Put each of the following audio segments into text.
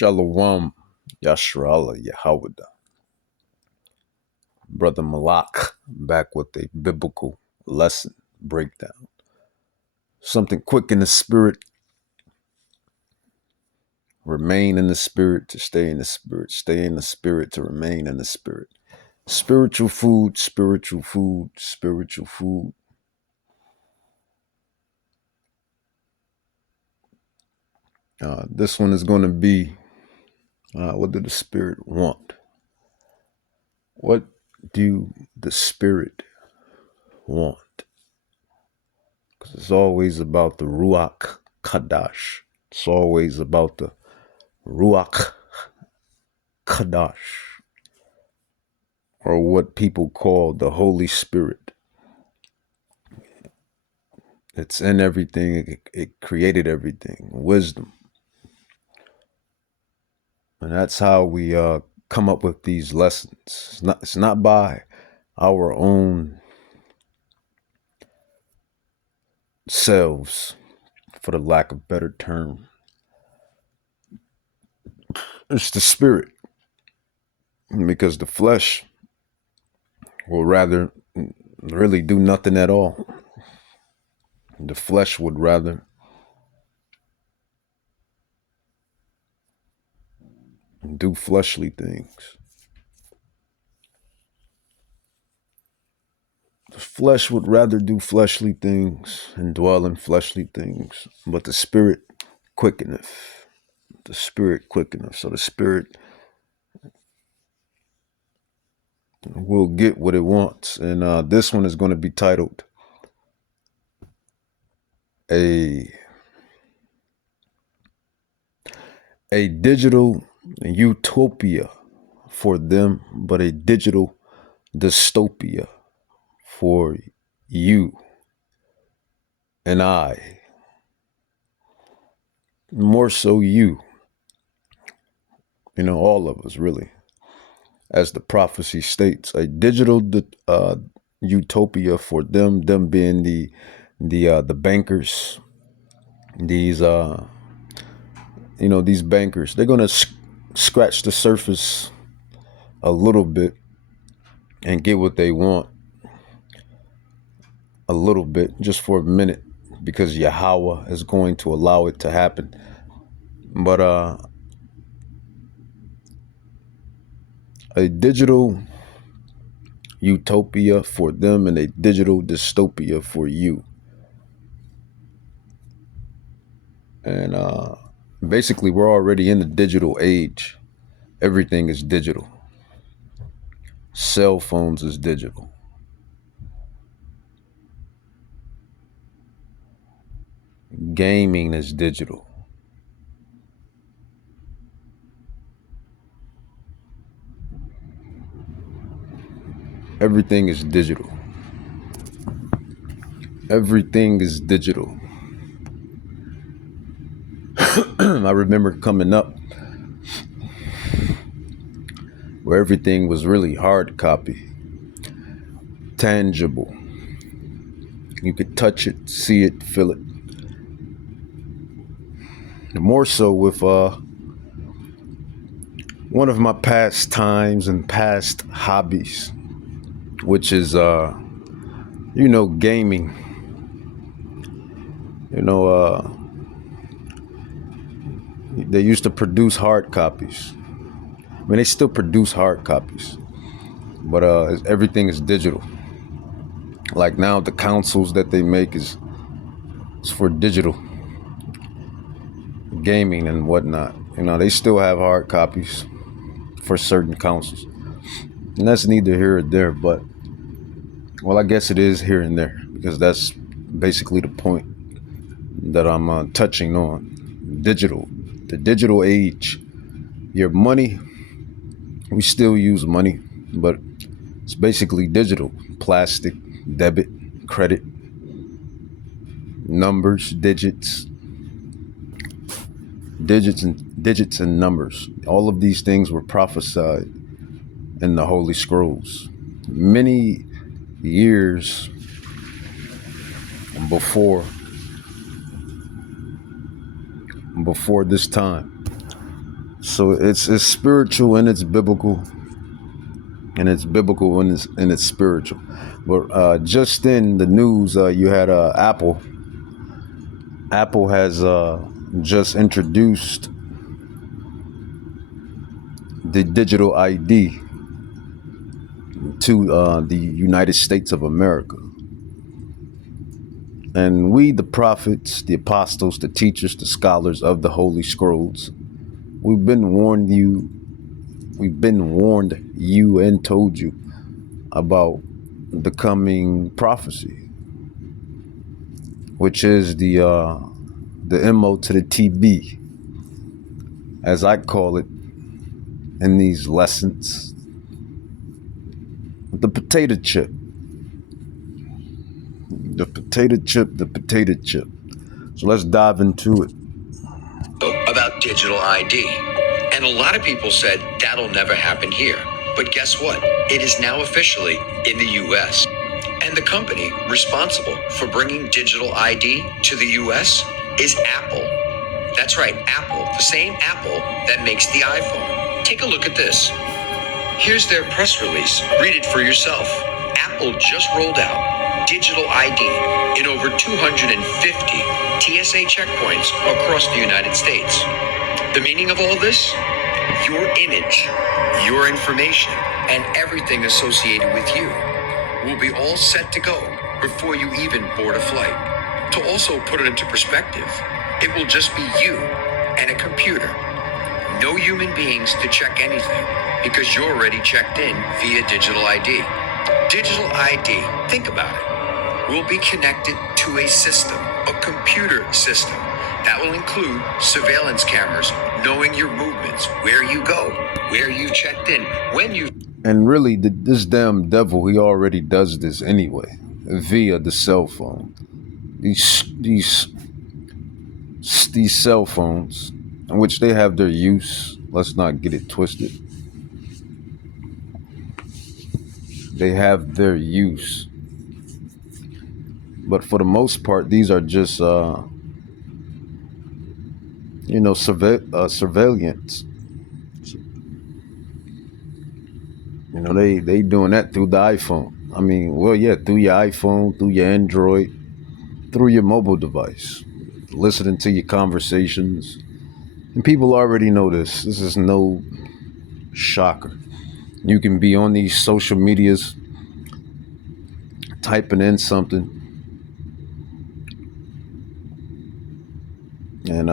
Shalom, Yashrala, Yahawada. Brother Malak, back with a biblical lesson breakdown. Something quick in the spirit. Remain in the spirit to stay in the spirit. Stay in the spirit to remain in the spirit. Spiritual food, spiritual food, spiritual food. This one is going to be, what did the spirit want? What do the spirit want? Because it's always about the Ruach Kadash. It's always about the Ruach Kadash, or what people call the Holy Spirit. It's in everything. It created everything. Wisdom. And that's how we come up with these lessons. It's not by our own selves, for the lack of better term. It's the spirit. Because the flesh will rather really do nothing at all. The flesh would rather do fleshly things. The flesh would rather do fleshly things and dwell in fleshly things, but the spirit quickeneth. The spirit quickeneth. So the spirit will get what it wants. And this one is going to be titled A Digital Utopia for them, but a digital dystopia for you and I. More so you. All of us, really. As the prophecy states, a digital utopia for them being the bankers. These these bankers, they're gonna scratch the surface a little bit and get what they want a little bit, just for a minute, because Yahweh is going to allow it to happen. But a digital utopia for them and a digital dystopia for you. And basically, we're already in the digital age. Everything is digital. Cell phones is digital. Gaming is digital. Everything is digital. Everything is digital. I remember coming up where everything was really hard copy, tangible. You could touch it, see it, feel it. And more so with one of my past times and past hobbies, which is gaming. They used to produce hard copies. I mean, they still produce hard copies, but everything is digital. Like now, the consoles that they make is for digital gaming and whatnot. They still have hard copies for certain consoles, and that's neither here or there. But well, I guess it is here and there, because that's basically the point that I'm touching on. Digital, the digital age. Your money, we still use money, but it's basically digital. Plastic, debit, credit, numbers, digits and numbers. All of these things were prophesied in the Holy Scrolls many years before this time. So it's spiritual and it's biblical, and it's biblical and it's spiritual. But just in the news, you had Apple. Apple has just introduced the digital ID to the United States of America. And we, the prophets, the apostles, the teachers, the scholars of the Holy Scrolls, we've been warned you and told you about the coming prophecy, which is the MO to the TB, as I call it in these lessons, the potato chip, the potato chip, the potato chip. So let's dive into it. About digital ID. And a lot of people said that'll never happen here. But guess what? It is now officially in the US. And the company responsible for bringing digital ID to the US is Apple. That's right, Apple, the same Apple that makes the iPhone. Take a look at this. Here's their press release. Read it for yourself. Apple just rolled out digital ID in over 250 TSA checkpoints across the United States. The meaning of all this? Your image, your information, and everything associated with you will be all set to go before you even board a flight. To also put it into perspective, it will just be you and a computer. No human beings to check anything because you're already checked in via digital ID. Digital ID, think about it, will be connected to a system, a computer system that will include surveillance cameras knowing your movements, where you go, where you checked in, when you... And really, this damn devil, he already does this anyway, via the cell phone. These cell phones, in which they have their use. Let's not get it twisted. They have their use, but for the most part, these are just surveillance. You know, they doing that through the iPhone. I mean, well, yeah, through your iPhone, through your Android, through your mobile device, listening to your conversations. And people already know this. This is no shocker. You can be on these social medias typing in something, and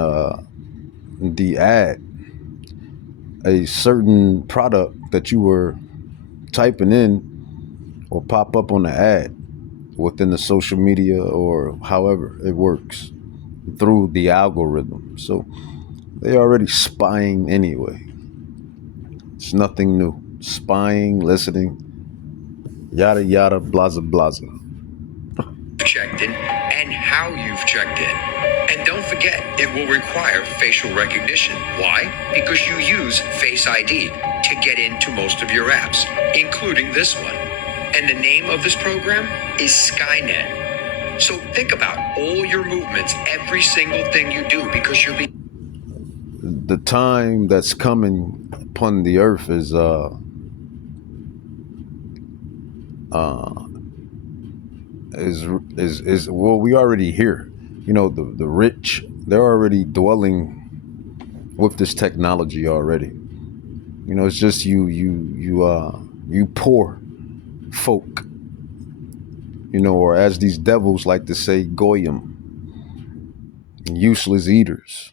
the ad, a certain product that you were typing in, will pop up on the ad within the social media, or however it works through the algorithm. So they already spying anyway. It's nothing new. Spying, listening, yada yada, blaza blaza. checked in and how you've checked in. And don't forget, it will require facial recognition. Why? Because you use Face ID to get into most of your apps, including this one. And the name of this program is Skynet. So think about all your movements, every single thing you do, because you'll be... The time that's coming upon the earth is well, we already here. You know, the rich, they're already dwelling with this technology already. You know, it's just you poor folk, you know, or as these devils like to say, goyim, useless eaters.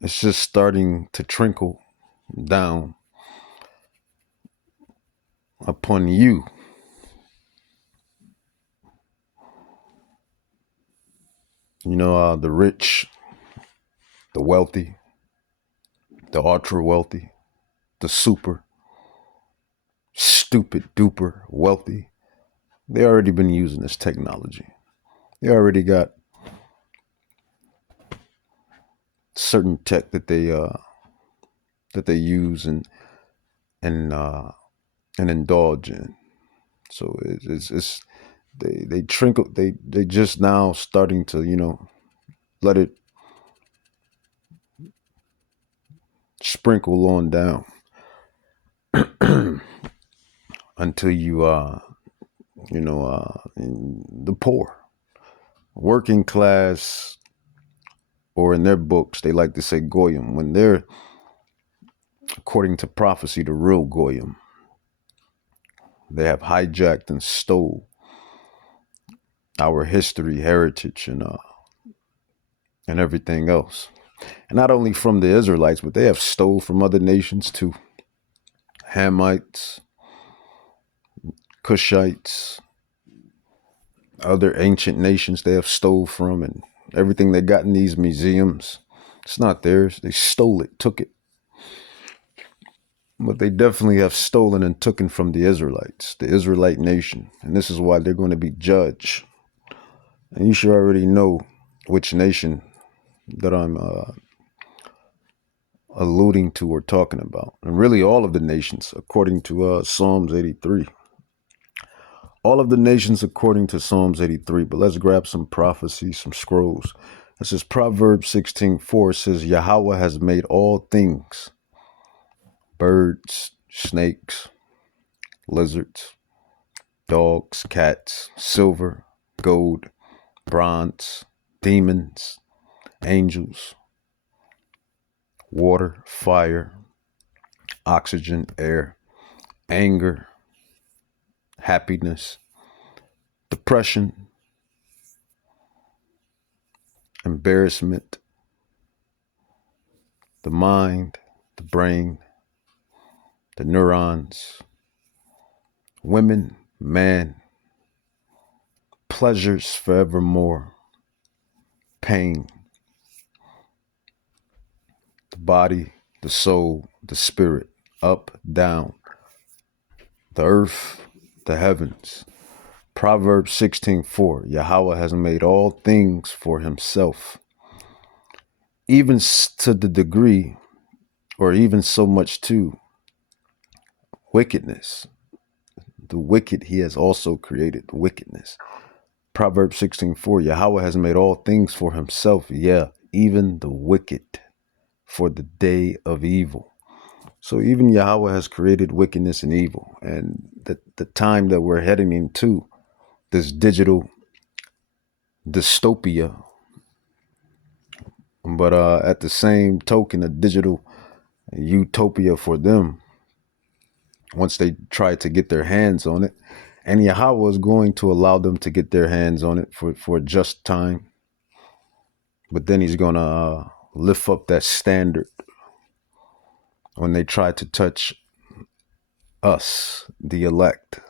It's just starting to trickle down upon you. You know, the rich, the wealthy, the ultra wealthy, the super stupid duper wealthy. They already been using this technology. They already got certain tech that they use and indulge in. So it's they trickle they just now starting to, you know, let it sprinkle on down until you, the poor, working class, or in their books, they like to say Goyim, when they're, according to prophecy, the real Goyim. They have hijacked and stole our history, heritage, and everything else. And not only from the Israelites, but they have stole from other nations too. Hamites, Cushites, other ancient nations they have stole from, and everything they got in these museums, it's not theirs. They stole it, took it. But they definitely have stolen and taken from the Israelites, the Israelite nation. And this is why they're going to be judged. And you should already know which nation that I'm alluding to or talking about. And really all of the nations, according to Psalms 83. All of the nations according to Psalms 83. But let's grab some prophecies, some scrolls. This is Proverbs 16:4. It says, Yahweh has made all things, birds, snakes, lizards, dogs, cats, silver, gold, bronze, demons, angels, water, fire, oxygen, air, anger, happiness, depression, embarrassment, the mind, the brain, the neurons, women, man, pleasures forevermore, pain, the body, the soul, the spirit, up, down, the earth, the heavens. Proverbs 16:4. Yahweh has made all things for himself, even to the degree, or even so much to wickedness. The wicked he has also created, wickedness. Proverbs 16:4. Yahweh has made all things for himself, yeah, even the wicked for the day of evil. So even Yahweh has created wickedness and evil. And the time that we're heading into, this digital dystopia, but at the same token, a digital utopia for them once they try to get their hands on it. And Yahweh is going to allow them to get their hands on it for just time. But then he's going to lift up that standard when they try to touch us, the elect,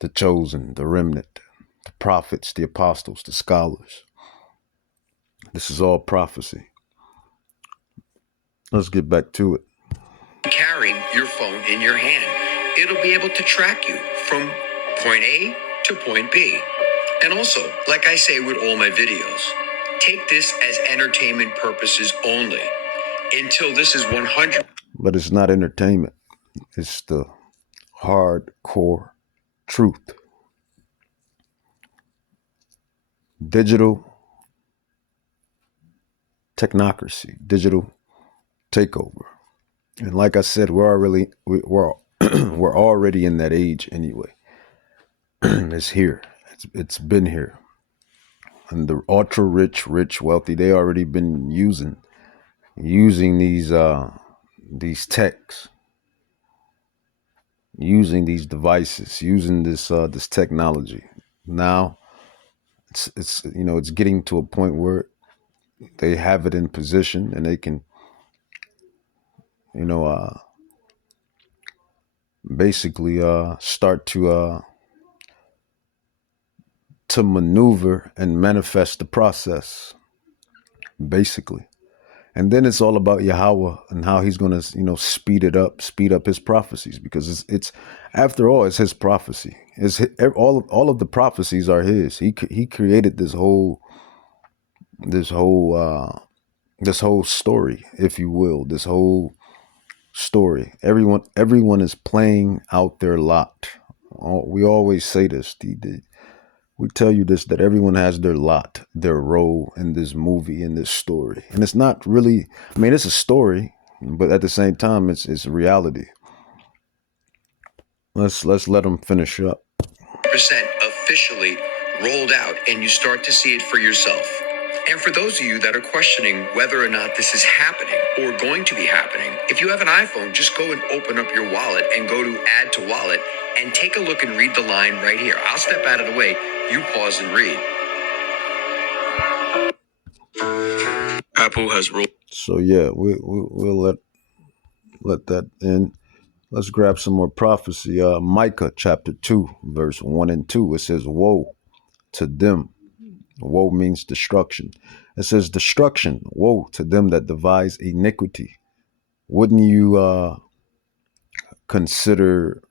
the chosen, the remnant, the prophets, the apostles, the scholars. This is all prophecy. Let's get back to it. Carrying your phone in your hand, it'll be able to track you from point A to point B. And also, like I say with all my videos, take this as entertainment purposes only until this is 100. But it's not entertainment. It's the hardcore truth. Digital technocracy, digital takeover. And like I said, we're we're already in that age anyway. It's here. It's been here. And the ultra rich, wealthy, they already been using these techs, using these devices, using this technology. Now it's getting to a point where they have it in position and they can basically start to maneuver and manifest the process, basically. And then it's all about Yahweh and how he's going to speed up his prophecies, because it's after all, it's his prophecy. All of the prophecies are his. He created this whole story, if you will, this whole story. Everyone is playing out their lot. We always say this. We tell you this, that everyone has their lot, their role in this movie, in this story. And it's not really, I mean, it's a story. but at the same time, it's reality. Let's let them finish up. Percent officially rolled out, and you start to see it for yourself. And for those of you that are questioning whether or not this is happening or going to be happening, if you have an iPhone, just go and open up your wallet and go to add to wallet and take a look and read the line right here. I'll step out of the way. You pause and read. Apple has rolled. So yeah, we'll let that in. Let's grab some more prophecy. Micah chapter 2, verse 1 and 2. It says, woe to them. Woe means destruction. It says destruction. Woe to them that devise iniquity. Wouldn't you consider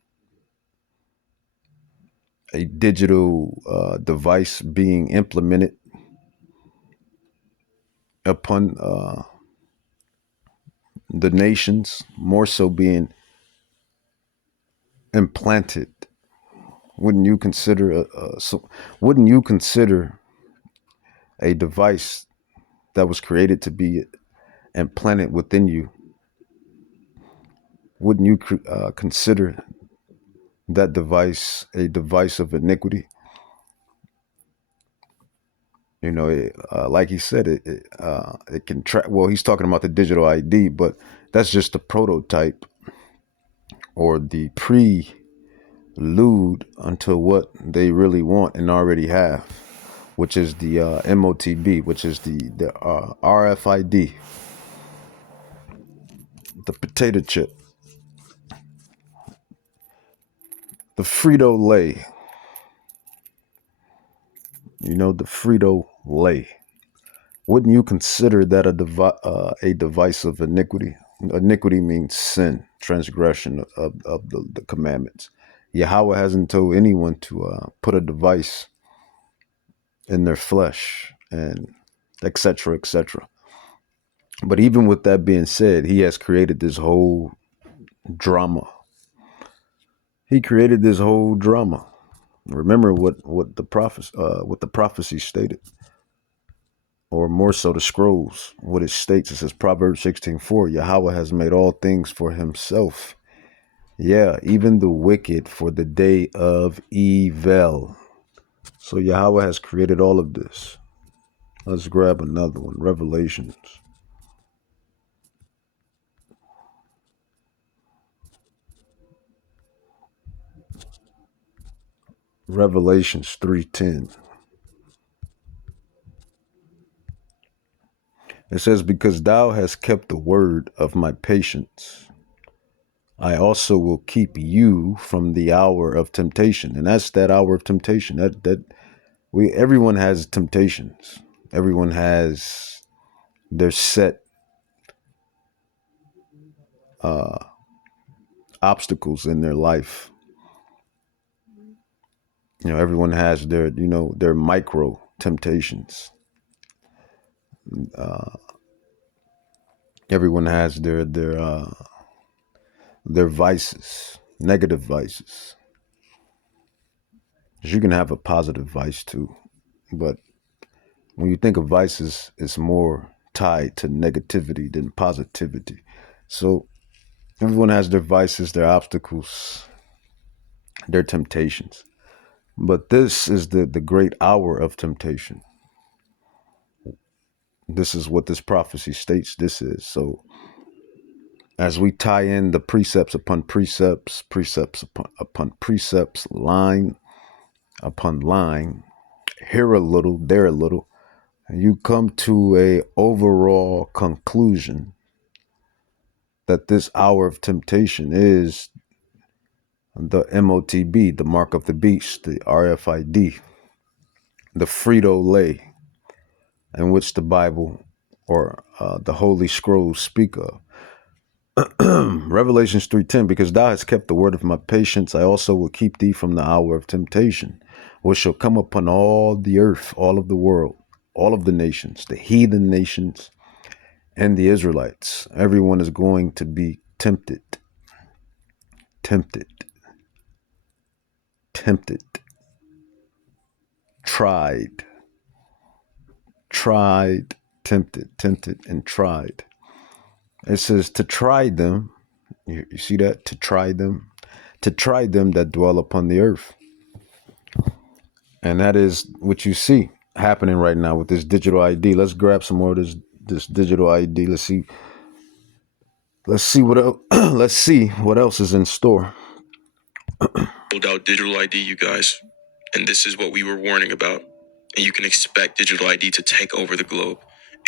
a digital device being implemented upon the nations, more so being implanted? Wouldn't you consider wouldn't you consider a device that was created to be implanted within you? Wouldn't you consider that device a device of iniquity? You know, like he said, it can track. Well, he's talking about the digital ID, but that's just the prototype or the prelude unto what they really want and already have, which is the MOTB, which is the RFID, the potato chip, the Frito-Lay. You know, the Frito-Lay. Wouldn't you consider that a device of iniquity? Iniquity means sin, transgression of the commandments. Yahweh hasn't told anyone to put a device in their flesh and etc. etc. But even with that being said, he has created this whole drama. He created this whole drama. Remember what the prophecy stated, or more so the scrolls, what it states. It says Proverbs 16:4, Yahweh has made all things for himself. Yeah, even the wicked for the day of evil. So Yahweh has created all of this. Let's grab another one. Revelations. Revelations 3:10. It says, because thou hast kept the word of my patience, I also will keep you from the hour of temptation. And that's that hour of temptation. Everyone has temptations. Everyone has their set obstacles in their life. You know, everyone has their micro temptations. Everyone has their vices, negative vices. You can have a positive vice too, but when you think of vices, it's more tied to negativity than positivity. So everyone has their vices, their obstacles, their temptations. But this is the great hour of temptation. This is what this prophecy states this is. So as we tie in the precepts upon precepts, precepts upon precepts, line upon line, here a little, there a little, and you come to a overall conclusion that this hour of temptation is the MOTB, the mark of the beast, the RFID, the Frito-Lay, in which the Bible or the Holy Scrolls speak of. Revelations 3:10, because thou hast kept the word of my patience, I also will keep thee from the hour of temptation, which shall come upon all the earth, all of the world, all of the nations, the heathen nations, and the Israelites. Everyone is going to be tempted, tempted, tempted, tried, tempted, and tried. It says to try them. You see that? To try them. To try them that dwell upon the earth. And that is what you see happening right now with this digital ID. Let's grab some more of this digital ID. Let's see. Let's see what else. Let's see what else is in store. Rolled out digital ID, you guys, and this is what we were warning about. And you can expect digital ID to take over the globe,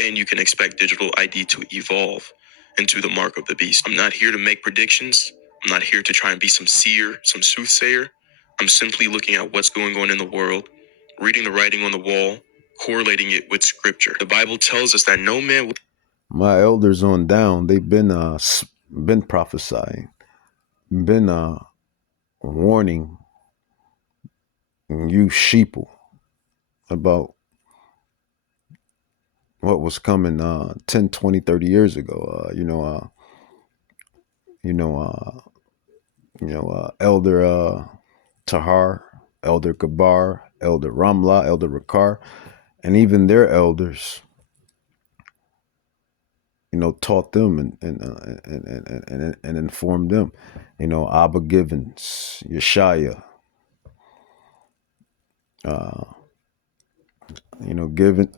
and you can expect digital ID to evolve into the mark of the beast. I'm not here to make predictions. I'm not here to try and be some seer, some soothsayer. I'm simply looking at what's going on in the world, reading the writing on the wall, correlating it with scripture. The Bible tells us that no man will. My elders on down, they've been prophesying, been warning you sheeple about what was coming 10, 20, 30 years ago. Elder Tahar, Elder Kabar, Elder Ramla, Elder Rakar, and even their elders, taught them and informed them. Abba Givens, Yeshaya,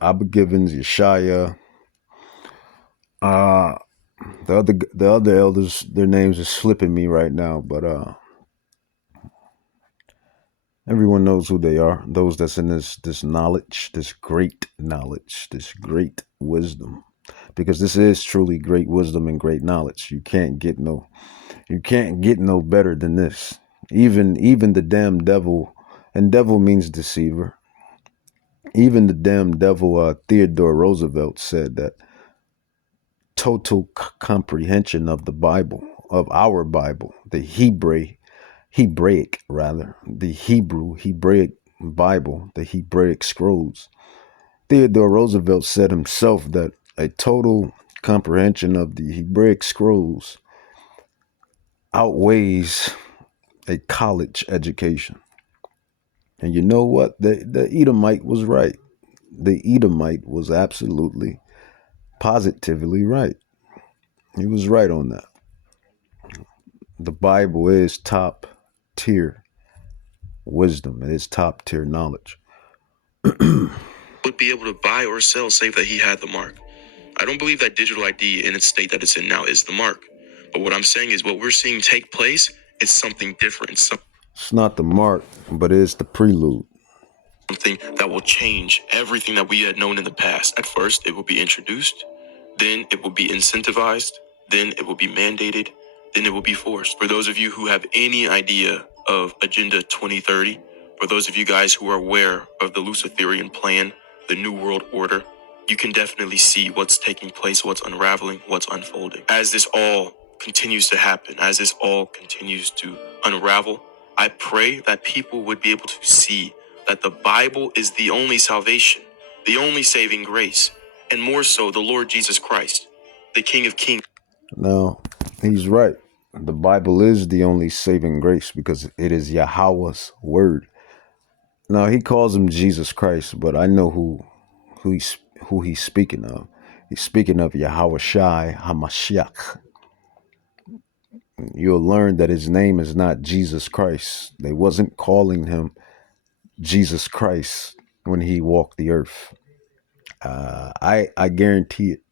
Abba Givens, Yeshaya, the other elders, their names are slipping me right now, but everyone knows who they are. Those that's in this knowledge, this great knowledge, this great wisdom, because this is truly great wisdom and great knowledge. You can't get no better than this. Even the damn devil, and devil means deceiver. Even the damn devil, Theodore Roosevelt said that total comprehension of the Bible, of our Bible, the Hebraic rather, the Hebraic Bible, the Hebraic scrolls. Theodore Roosevelt said himself that a total comprehension of the Hebraic scrolls outweighs a college education. And you know what? The Edomite was right. The Edomite was absolutely, positively right. He was right on that. The Bible is top tier wisdom. It is top tier knowledge. Would be able to buy or sell save that he had the mark. I don't believe that digital ID in its state that it's in now is the mark. But what I'm saying is what we're seeing take place is something different. It's not the mark, but it is the prelude. Something that will change everything that we had known in the past. At first, it will be introduced, then it will be incentivized, then it will be mandated, then it will be forced. For those of you who have any idea of Agenda 2030, for those of you guys who are aware of the Luciferian plan, the New World Order, you can definitely see what's taking place, what's unraveling, what's unfolding. As this all continues to happen, as this all continues to unravel, I pray that people would be able to see that the Bible is the only salvation, the only saving grace, and more so the Lord Jesus Christ, the King of Kings. Now, he's right. The Bible is the only saving grace because it is Yahweh's word. Now, he calls him Jesus Christ, but I know who he's speaking of. He's speaking of Yahweh Shai HaMashiach. You'll learn that his name is not Jesus Christ. They wasn't calling him Jesus Christ when he walked the earth. I guarantee it.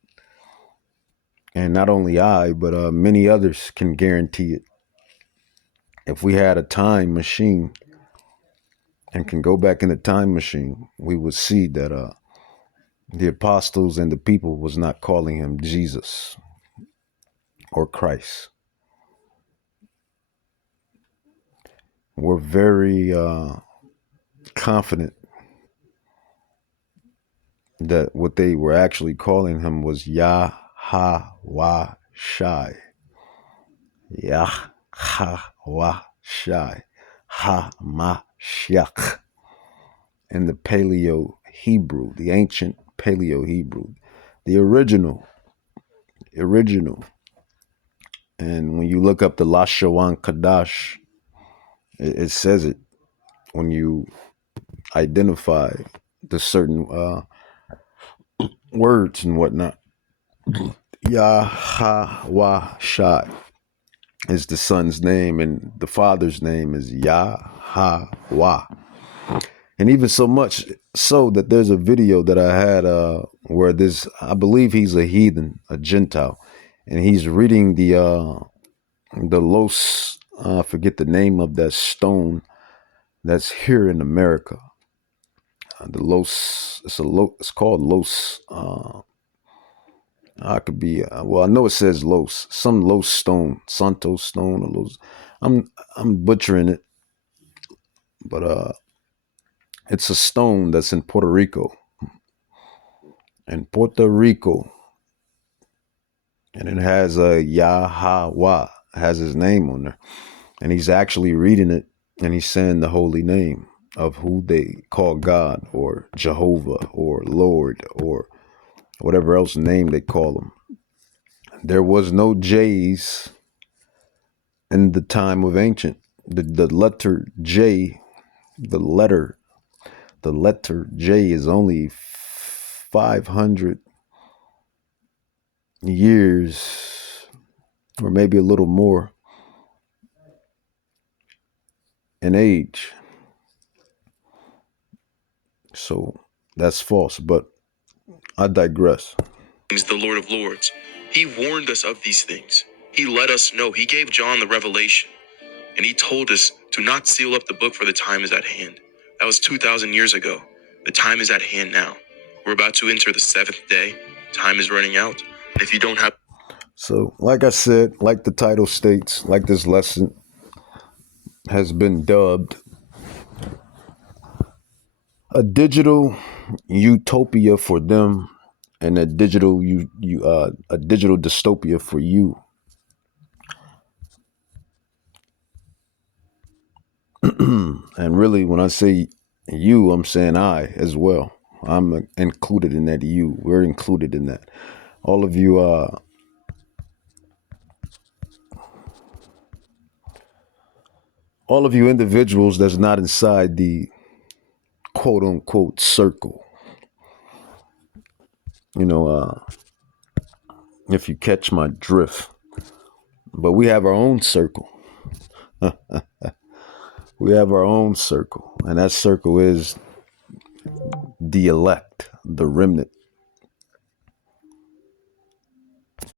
And not only I, but many others can guarantee it. If we had a time machine and can go back in the time machine, we would see that the apostles and the people was not calling him Jesus or Christ. We're very confident that what they were actually calling him was Yahweh Shai. Yahweh Shai. HaMashiach. In the Paleo Hebrew, the ancient Paleo Hebrew, the original. And when you look up the Lashawan Kadash, it says it when you identify the certain words and whatnot. Yahweh is the son's name, and the father's name is Yahweh. And even so much so that there's a video that I had where I believe he's a heathen, a Gentile, and he's reading the Los, I forget the name of that stone that's here in America. The Los, it's called Los. I could be, well, I know it says Los, some Los stone, Santos stone, or Los. I'm butchering it, but it's a stone that's in Puerto Rico. And it has a Yahweh, has his name on there. And he's actually reading it, and he's saying the holy name of who they call God or Jehovah or Lord or whatever else name they call him. There was no J's in the time of ancient. The letter J, the letter J is only 500 years, or maybe a little more, in age. So that's false, but I digress. He's the Lord of Lords. He warned us of these things. He let us know. He gave John the revelation, and he told us to not seal up the book, for the time is at hand. That was 2,000 years ago. The time is at hand now. We're about to enter the seventh day. Time is running out. And if you don't have... So, like I said, like the title states, like this lesson has been dubbed a digital utopia for them, and a digital dystopia for you. And really, when I say you, I'm saying I as well. I'm included in that. We're included in that. All of you, individuals that's not inside the quote unquote circle. If you catch my drift. But we have our own circle. We have our own circle, and that circle is the elect, the remnant,